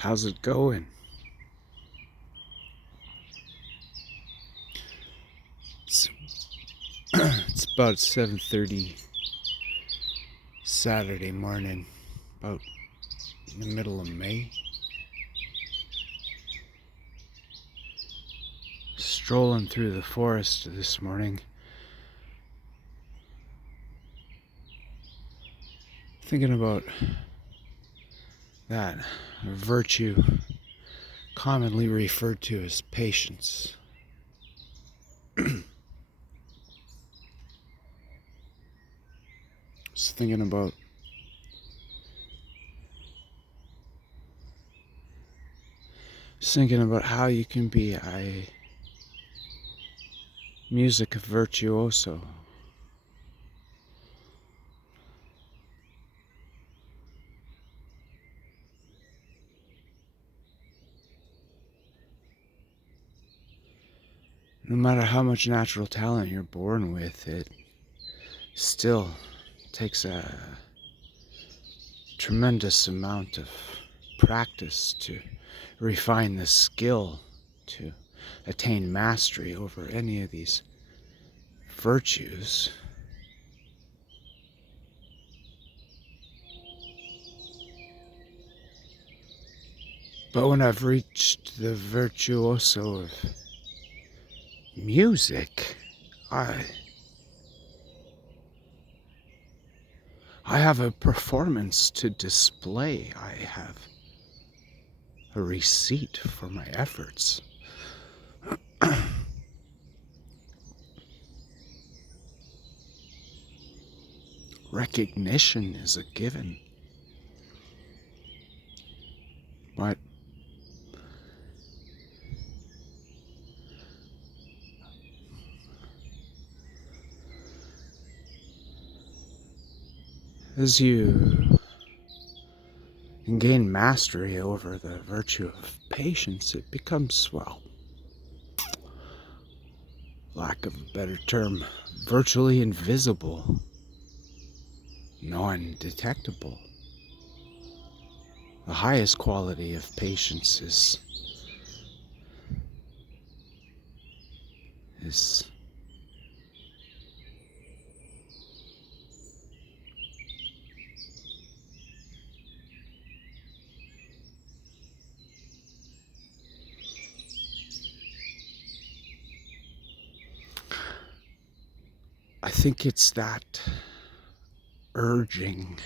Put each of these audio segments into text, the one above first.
How's it going? It's, it's about 7:30 Saturday morning, about in the middle of May. Strolling through the forest this morning, thinking about that virtue commonly referred to as patience. Just thinking about how you can be a music virtuoso. No matter how much natural talent you're born with, it still takes a tremendous amount of practice to refine the skill to attain mastery over any of these virtues. But when I've reached the virtuoso of music, I have a performance to display. I have a receipt for my efforts. Recognition is a given. But as you gain mastery over the virtue of patience, it becomes, well, lack of a better term, virtually invisible, non-detectable. The highest quality of patience is I think it's that urging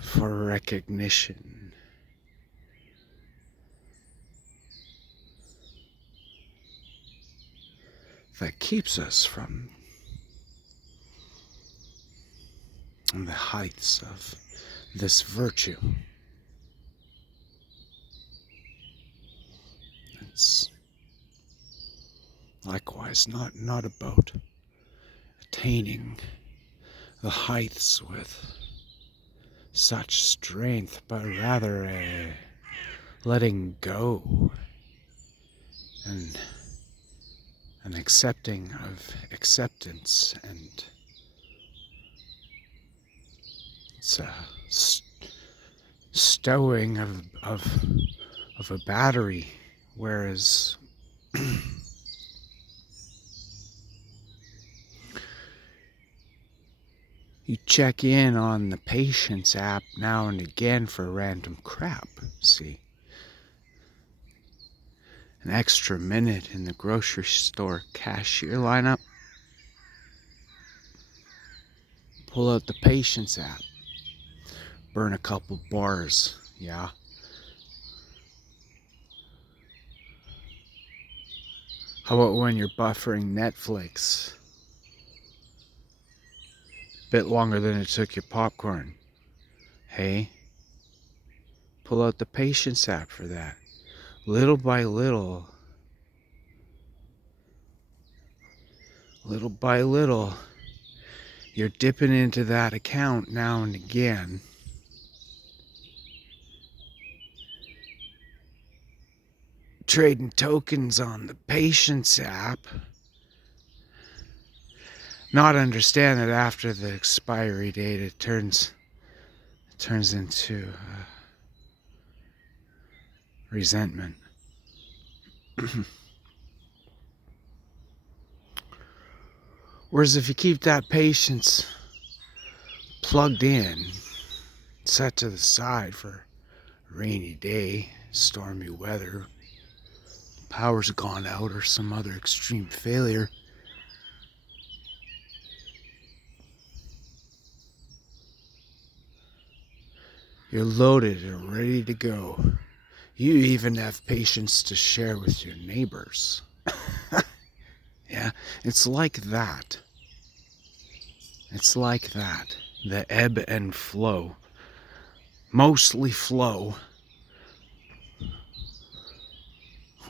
for recognition that keeps us from the heights of this virtue. It's likewise not about attaining the heights with such strength, but rather a letting go and an accepting of acceptance, and it's a stowing of a battery, whereas you check in on the Patience app now and again for random crap, see? An extra minute in the grocery store cashier lineup. Pull out the Patience app. Burn a couple bars, yeah? How about when you're buffering Netflix? Bit longer than it took your popcorn. Hey? Pull out the Patience app for that. Little by little, you're dipping into that account now and again. Trading tokens on the Patience app. Not understand that after the expiry date, it turns into resentment. Whereas if you keep that patience plugged in, set to the side for a rainy day, stormy weather, power's gone out, or some other extreme failure, you're loaded and ready to go. You even have patience to share with your neighbors. Yeah, it's like that. It's like that. The ebb and flow. Mostly flow,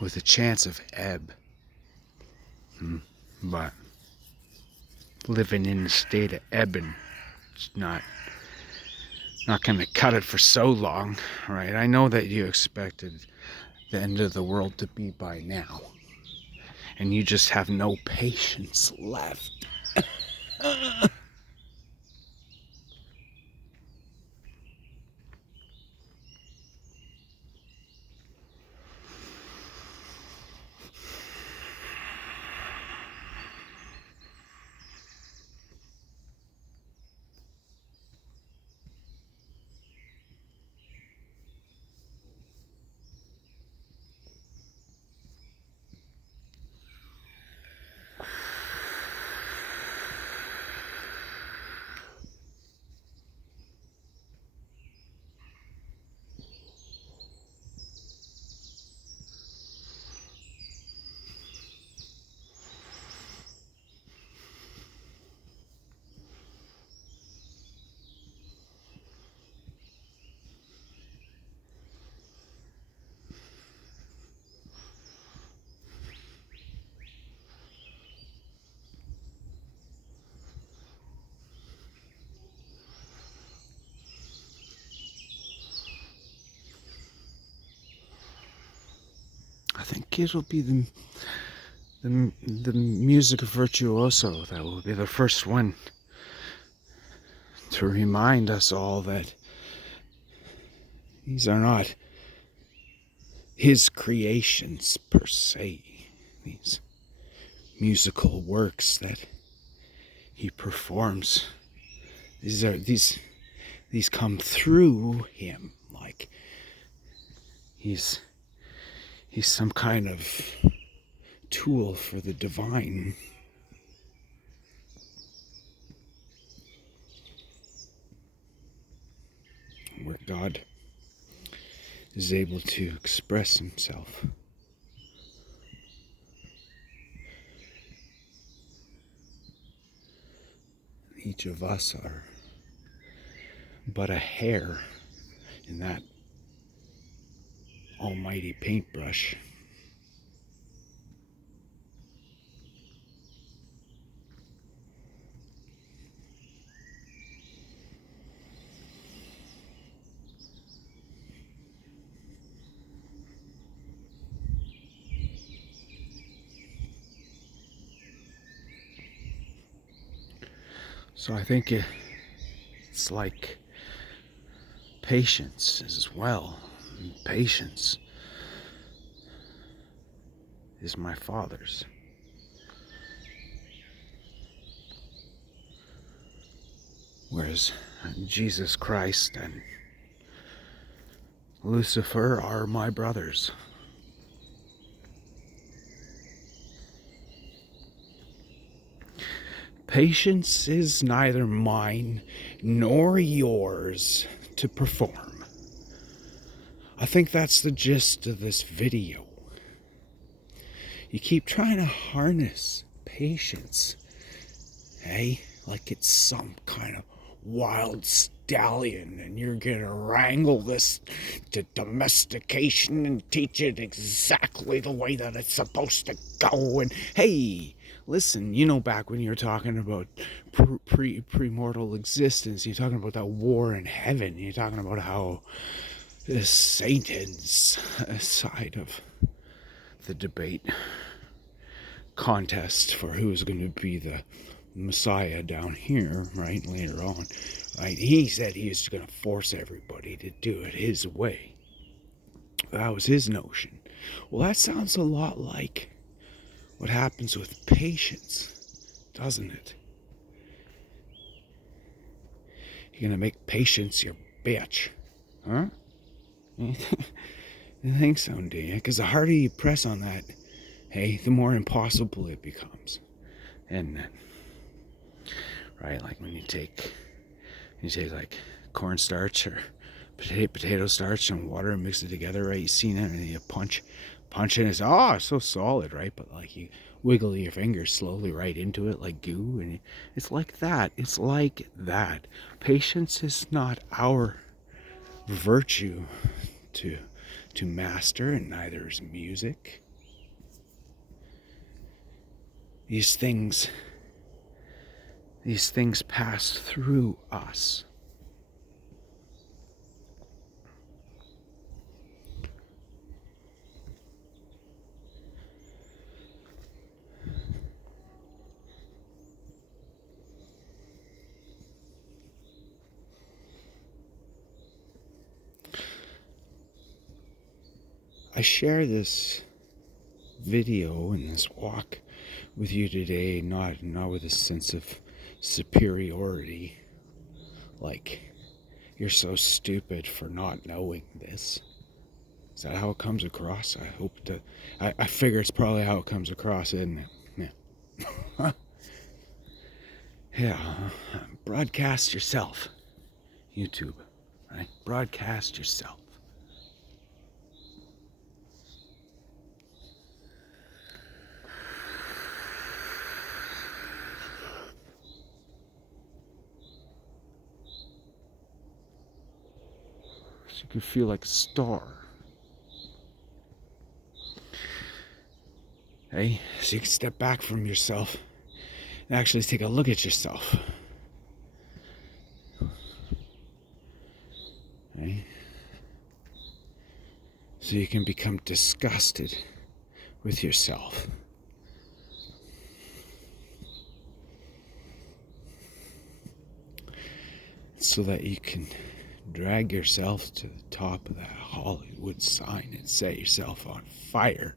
with a chance of ebb. But living in a state of ebbing, it's not gonna cut it for so long, right? I know that you expected the end of the world to be by now, and you just have no patience left. I think it'll be the music virtuoso that will be the first one to remind us all that these are not his creations per se. These musical works that he performs, these come through him, like he's some kind of tool for the divine. Where God is able to express himself. Each of us are but a hair in that almighty paintbrush. So I think it's like patience as well. Patience is my father's. Whereas Jesus Christ and Lucifer are my brothers. Patience is neither mine nor yours to perform. I think that's the gist of this video. You keep trying to harness patience, eh? Like it's some kind of wild stallion and you're gonna wrangle this to domestication and teach it exactly the way that it's supposed to go. And hey, listen, you know, back when you were talking about pre-mortal existence, you're talking about that war in heaven, you're talking about how Satan's side of the debate contest for who's going to be the Messiah down here, right, later on, right, he said he was going to force everybody to do it his way. That was his notion. Well, that sounds a lot like what happens with patience, doesn't it? You're gonna make patience your bitch, huh? You think so, do you? Because the harder you press on that, hey, the more impossible it becomes. And right, like when you take like cornstarch or potato starch and water and mix it together, right? You see that, and then you punch it, it's so solid, right? But like you wiggle your fingers slowly right into it like goo, and it's like that. It's like that. Patience is not our virtue to master, and neither is music. These things pass through us. I share this video and this walk with you today, not with a sense of superiority, like you're so stupid for not knowing this. Is that how it comes across? I hope that I figure it's probably how it comes across, isn't it? Yeah. Yeah. Broadcast yourself. YouTube, right? Broadcast yourself. So you can feel like a star. Hey, so you can step back from yourself and actually take a look at yourself. Right? So you can become disgusted with yourself. So that you can drag yourself to the top of that Hollywood sign and set yourself on fire.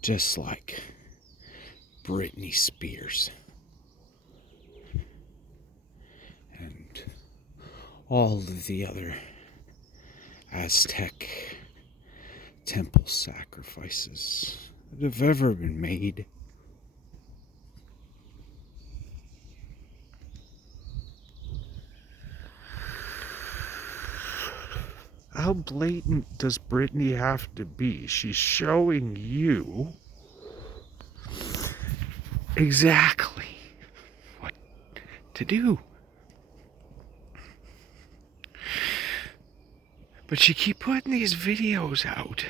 Just like Britney Spears. And all of the other Aztec temple sacrifices that have ever been made. How blatant does Britney have to be? She's showing you exactly what to do. But she keep putting these videos out,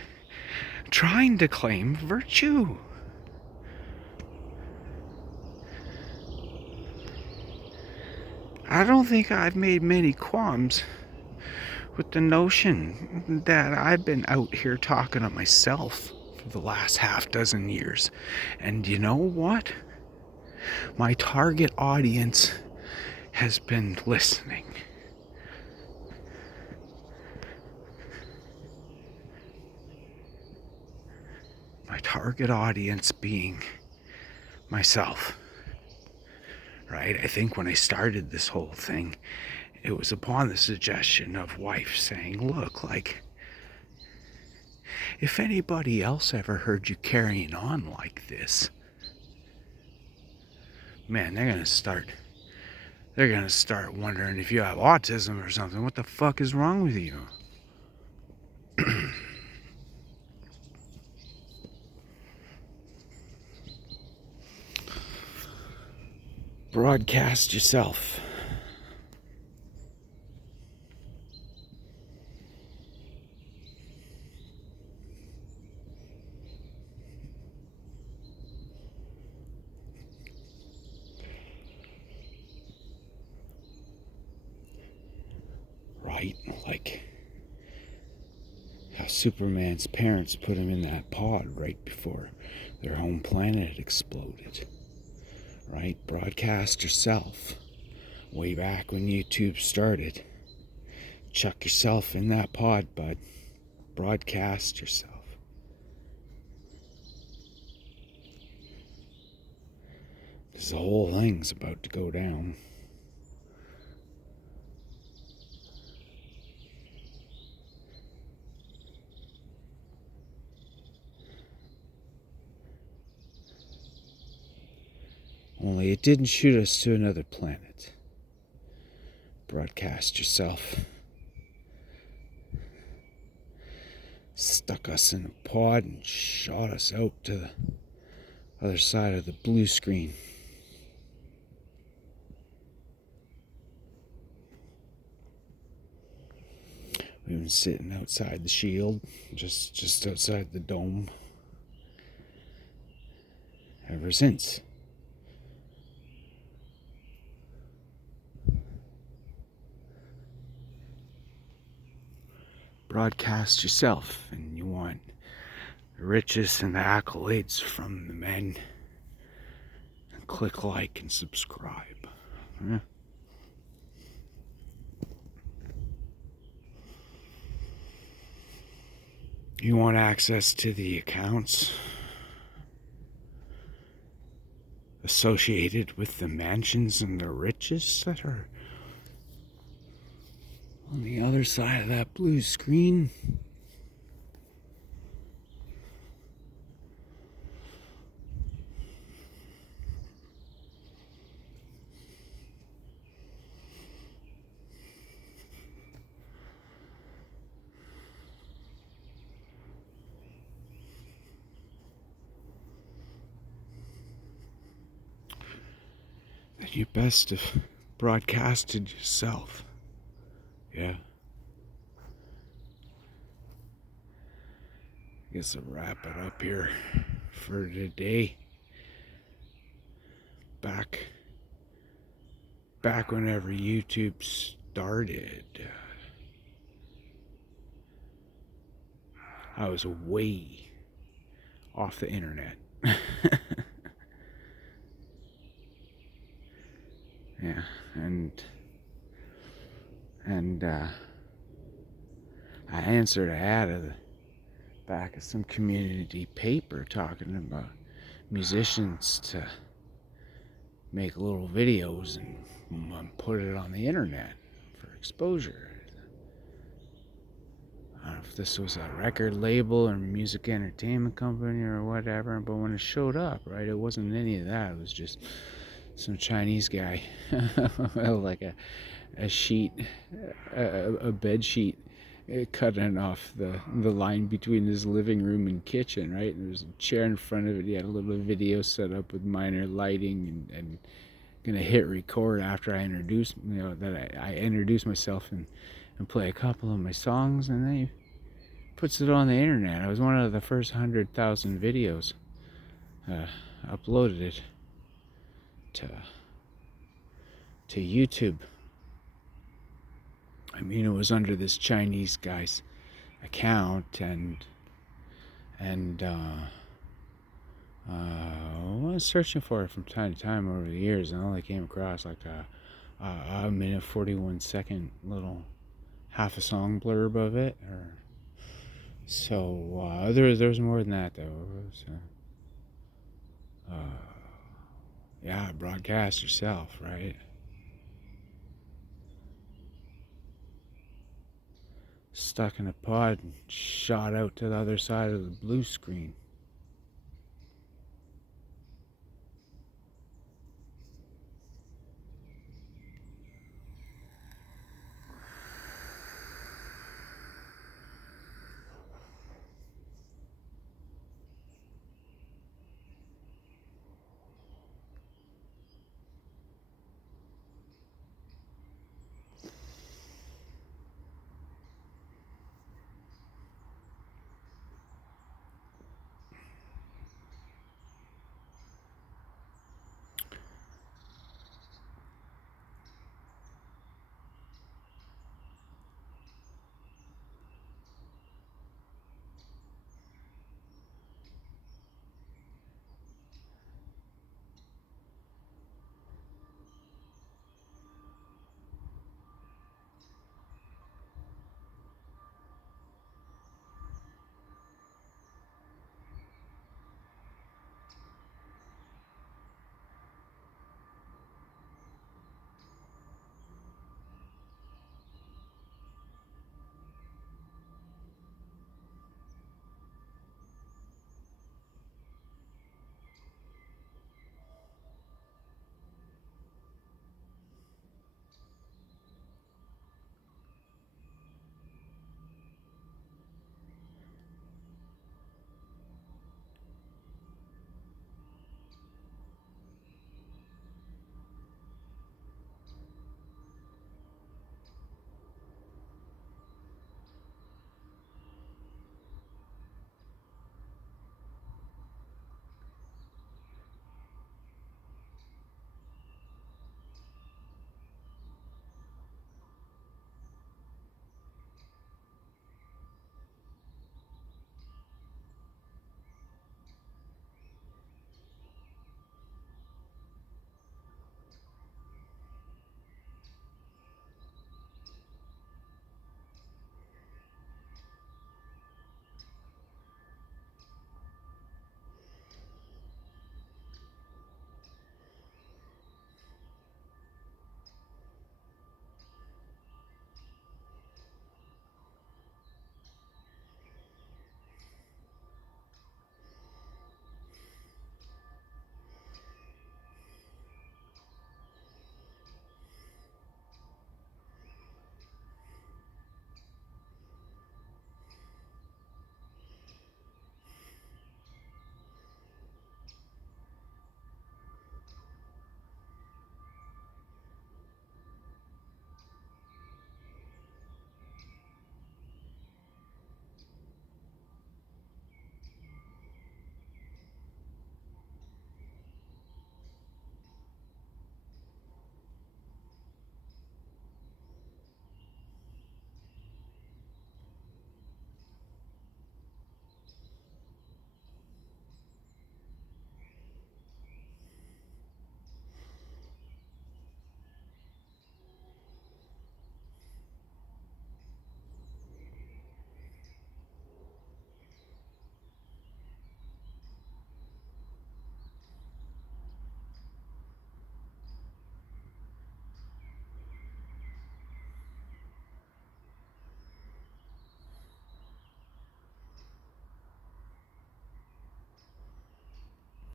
trying to claim virtue. I don't think I've made many qualms with the notion that I've been out here talking to myself for the last half dozen years. And you know what? My target audience has been listening. My target audience being myself. Right? I think when I started this whole thing, it was upon the suggestion of wife saying, look, like, if anybody else ever heard you carrying on like this, man, they're gonna start wondering if you have autism or something. What the fuck is wrong with you? Broadcast yourself. Right? Like how Superman's parents put him in that pod right before their home planet exploded. Right? Broadcast yourself. way back when YouTube started. Chuck yourself in that pod, bud. Broadcast yourself. Because the whole thing's about to go down. Only it didn't shoot us to another planet. Broadcast yourself. Stuck us in a pod and shot us out to the other side of the blue screen. We've been sitting outside the shield, just outside the dome, ever since. Broadcast yourself, and you want the riches and the accolades from the men. And click like and subscribe. Yeah. You want access to the accounts associated with the mansions and the riches that are on the other side of that blue screen? Then you best have broadcasted yourself. Yeah. Guess I'll wrap it up here for today. Back whenever YouTube started, I was way off the internet. Yeah, and I answered an ad at the back of some community paper talking about musicians to make little videos and put it on the internet for exposure. I don't know if this was a record label or music entertainment company or whatever, but when it showed up, right, it wasn't any of that. It was just some Chinese guy, like a sheet, a bed sheet, cutting off the line between his living room and kitchen, right? And there was a chair in front of it. He had a little video set up with minor lighting, and gonna hit record after I introduce, I introduce myself and play a couple of my songs, and then he puts it on the internet. I was one of the first 100,000 videos uploaded it to YouTube. I mean, it was under this Chinese guy's account, and I was searching for it from time to time over the years, and I only came across like a minute 41-second little half a song blurb of it, or so. There was more than that though. Yeah, broadcast yourself, right? Stuck in a pod and shot out to the other side of the blue screen.